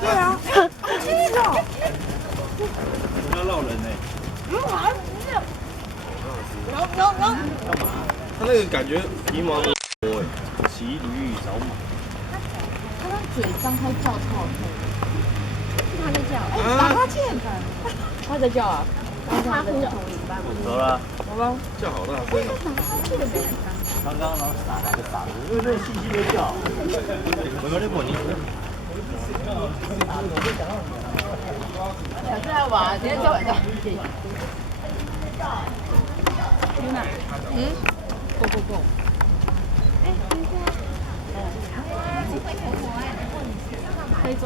对啊，真的。不要闹人呢。它那个感觉皮毛多哎，骑驴找马。他让嘴张开叫超好听。他在叫，哎，打哈欠。他在叫啊。他在叫。走了。好吧。叫好大声啊！刚刚然后傻还是傻的，因为那细细的叫。我有点模拟。小志来玩，今天叫晚上。有哪？够够够。哎，等一下。非洲。